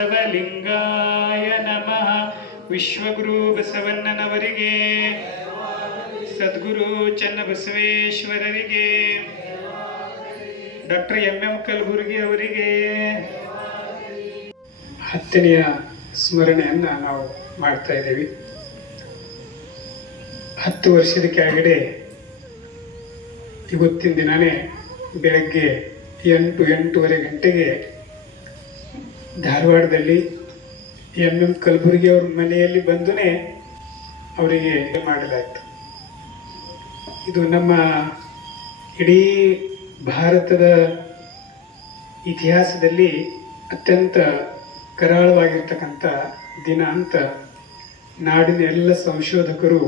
ಬಸವಲಿಂಗಾಯ ನಮಃ. ವಿಶ್ವಗುರು ಬಸವಣ್ಣನವರಿಗೆ, ಸದ್ಗುರು ಚನ್ನಬಸವೇಶ್ವರರಿಗೆ, ಡಾಕ್ಟರ್ ಎಂ ಎಂ ಕಲಬುರ್ಗಿ ಅವರಿಗೆ ಹತ್ತನೆಯ ಸ್ಮರಣೆಯನ್ನು ನಾವು ಮಾಡ್ತಾ ಇದ್ದೀವಿ. ಹತ್ತು ವರ್ಷದ ಕೆಳಗಡೆ ಇವತ್ತಿನ ದಿನನೇ ಬೆಳಗ್ಗೆ ಎಂಟು ಎಂಟೂವರೆ ಗಂಟೆಗೆ ಧಾರವಾಡದಲ್ಲಿ ಎಂ ಎಂ ಕಲಬುರ್ಗಿ ಅವ್ರ ಮನೆಯಲ್ಲಿ ಬಂದುನೇ ಅವರಿಗೆ ಮಾಡಲಾಯಿತು. ಇದು ನಮ್ಮ ಇಡೀ ಭಾರತದ ಇತಿಹಾಸದಲ್ಲಿ ಅತ್ಯಂತ ಕರಾಳವಾಗಿರ್ತಕ್ಕಂಥ ದಿನ ಅಂತ ನಾಡಿನ ಎಲ್ಲ ಸಂಶೋಧಕರು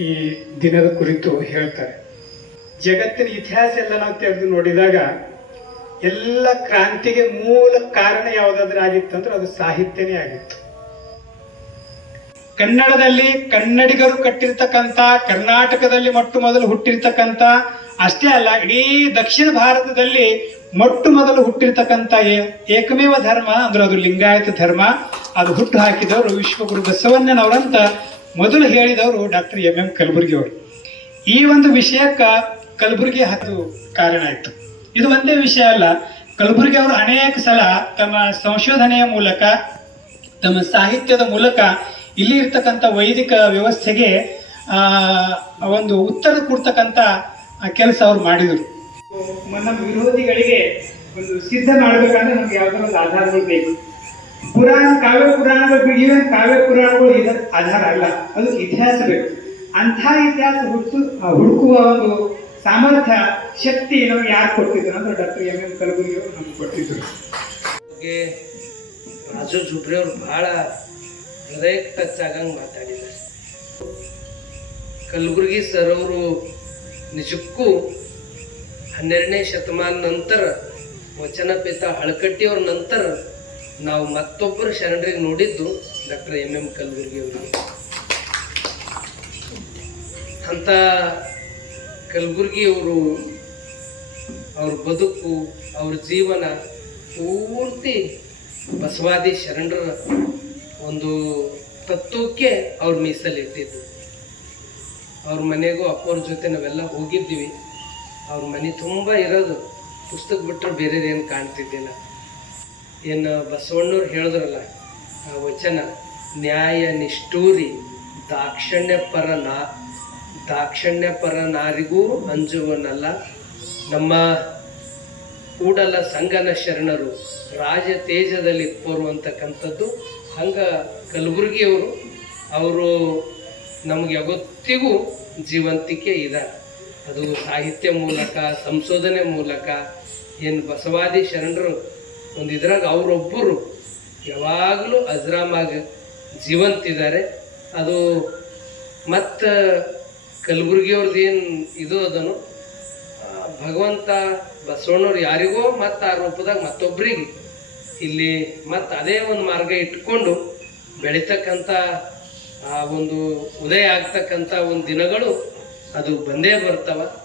ಈ ದಿನದ ಕುರಿತು ಹೇಳ್ತಾರೆ. ಜಗತ್ತಿನ ಇತಿಹಾಸ ಎಲ್ಲ ನಾವು ತೆಗೆದು ನೋಡಿದಾಗ ಎಲ್ಲ ಕ್ರಾಂತಿಗೆ ಮೂಲ ಕಾರಣ ಯಾವುದಾದ್ರೂ ಆಗಿತ್ತಂದ್ರೆ ಅದು ಸಾಹಿತ್ಯನೇ ಆಗಿತ್ತು. ಕನ್ನಡದಲ್ಲಿ ಕನ್ನಡಿಗರು ಕಟ್ಟಿರ್ತಕ್ಕಂಥ, ಕರ್ನಾಟಕದಲ್ಲಿ ಮೊಟ್ಟ ಮೊದಲು ಹುಟ್ಟಿರ್ತಕ್ಕಂಥ, ಅಷ್ಟೇ ಅಲ್ಲ, ಇಡೀ ದಕ್ಷಿಣ ಭಾರತದಲ್ಲಿ ಮೊಟ್ಟ ಮೊದಲು ಹುಟ್ಟಿರ್ತಕ್ಕಂಥ ಏಕಮೇವ ಧರ್ಮ ಅಂದ್ರೆ ಅದು ಲಿಂಗಾಯತ ಧರ್ಮ. ಅದು ಹುಟ್ಟು ಹಾಕಿದವರು ವಿಶ್ವಗುರು ಬಸವಣ್ಣನವರಂತ ಮೊದಲು ಹೇಳಿದವರು ಡಾಕ್ಟರ್ ಎಂ ಎಂ ಕಲಬುರ್ಗಿ ಅವರು ಈ ಒಂದು ವಿಷಯಕ್ಕ ಕಲಬುರ್ಗಿ ಹತ್ತು ಕಾರಣ ಆಯಿತು. ಇದು ಒಂದೇ ವಿಷಯ ಅಲ್ಲ. ಕಲಬುರ್ಗಿ ಅವರು ಅನೇಕ ಸಲ ತಮ್ಮ ಸಂಶೋಧನೆಯ ಮೂಲಕ, ತಮ್ಮ ಸಾಹಿತ್ಯದ ಮೂಲಕ ಇಲ್ಲಿ ಇರ್ತಕ್ಕಂಥ ವೈದಿಕ ವ್ಯವಸ್ಥೆಗೆ ಒಂದು ಉತ್ತರ ಕೊಡ್ತಕ್ಕಂಥ ಕೆಲಸ ಅವ್ರು ಮಾಡಿದರು. ನಮ್ಮ ವಿರೋಧಿಗಳಿಗೆ ಒಂದು ಸಿದ್ಧ ಮಾಡಬೇಕಂದ್ರೆ ನಮ್ಗೆ ಯಾವ್ದಾದ್ರು ಒಂದು ಆಧಾರಗಳು ಬೇಕು. ಪುರಾಣ, ಕಾವ್ಯ ಪುರಾಣಗಳು ಬಿಡಿಯುವ ಕಾವ್ಯ ಪುರಾಣಗಳು ಇದ ಆಧಾರ ಅಲ್ಲ. ಅದು ಇತಿಹಾಸ ಬೇಕು. ಅಂಥ ಇತಿಹಾಸ ಹುಟ್ಟು, ಹುಡುಕುವ ಒಂದು ಸಾಮರ್ಥ್ಯ, ಶಕ್ತಿ ನಮ್ಗೆ ಯಾರು ಕೊಟ್ಟಿದ್ರು ಅಂದ್ರೆ ಡಾಕ್ಟರ್ ಎಂ ಎಂ ಕಲಬುರ್ಗಿ ನಮ್ಗೆ ಕೊಟ್ಟಿದ್ರು. ರಾಜು ಜುಬ್ರಿ ಅವ್ರು ಭಾಳ ಹೃದಯ ಟಚ್ ಆಗಂಗೆ ಮಾತಾಡಿದ್ದಾರೆ. ಕಲಬುರ್ಗಿ ಸರ್ ಅವರು ನಿಜಕ್ಕೂ ಹನ್ನೆರಡನೇ ಶತಮಾನ ನಂತರ, ವಚನ ಪಿತ ಹಳಕಟ್ಟಿಯವ್ರ ನಂತರ ನಾವು ಮತ್ತೊಬ್ಬರು ಶರಣರಿಗೆ ನೋಡಿದ್ದು ಡಾಕ್ಟರ್ ಎಂ ಎಂ ಕಲಬುರ್ಗಿ ಅವರಿಗೆ. ಅಂಥ ಕಲಬುರ್ಗಿ ಅವರು ಅವ್ರ ಬದುಕು, ಅವ್ರ ಜೀವನ ಪೂರ್ತಿ ಬಸವಾದಿ ಶರಣರ ಒಂದು ತತ್ವಕ್ಕೆ ಅವ್ರ ಮೀಸಲಿಟ್ಟಿದ್ದು ಅವ್ರ ಮನೆಗೂ ಅಪ್ಪವ್ರ ಜೊತೆ ನಾವೆಲ್ಲ ಹೋಗಿದ್ದೀವಿ. ಅವ್ರ ಮನೆ ತುಂಬ ಇರೋದು. ಪುಸ್ತಕ ಬಿಟ್ಟರೆ ಬೇರೆದೇನು ಕಾಣ್ತಿದ್ದಿಲ್ಲ. ಏನು ಬಸವಣ್ಣವ್ರು ಹೇಳಿದ್ರಲ್ಲ, ಆ ವಚನ ನ್ಯಾಯ ನಿಷ್ಠೂರಿ ದಾಕ್ಷಣ್ಯ ಪರ ನಾ ದಾಕ್ಷಣ್ಯ ಪರ ನಾರಿಗೂ ಅಂಜುವನಲ್ಲ. ನಮ್ಮ ಕೂಡಲ ಸಂಗನ ಶರಣರು ರಾಜ ತೇಜದಲ್ಲಿ ಕೋರುವಂತಕ್ಕಂಥದ್ದು ಹಂಗ ಕಲಬುರ್ಗಿಯವರು, ಅವರು ನಮಗೆ ಯಾವತ್ತಿಗೂ ಜೀವಂತಿಕೆ ಇದೆ ಅದು ಸಾಹಿತ್ಯ ಮೂಲಕ, ಸಂಶೋಧನೆ ಮೂಲಕ, ಏನು ಬಸವಾದಿ ಶರಣರು ಒಂದು ಇದ್ರಾಗ ಅವರೊಬ್ಬರು ಯಾವಾಗಲೂ ಅಜ್ರಾಮಾಗ ಜೀವಂತಿದ್ದಾರೆ. ಅದು ಮತ್ತು ಕಲಬುರ್ಗಿಯವ್ರದ್ದು ಏನು ಇದು ಅದನು? ಭಗವಂತ ಬಸವಣ್ಣವ್ರು ಯಾರಿಗೋ ಮತ್ತು ಆ ರೂಪದಾಗ ಮತ್ತೊಬ್ಬರಿಗೆ ಇಲ್ಲಿ ಮತ್ತು ಅದೇ ಒಂದು ಮಾರ್ಗ ಇಟ್ಕೊಂಡು ಬೆಳೀತಕ್ಕಂಥ, ಆ, ಒಂದು ಉದಯ ಆಗ್ತಕ್ಕಂಥ ಒಂದು ದಿನಗಳು ಅದು ಬಂದೇ ಬರ್ತಾವ.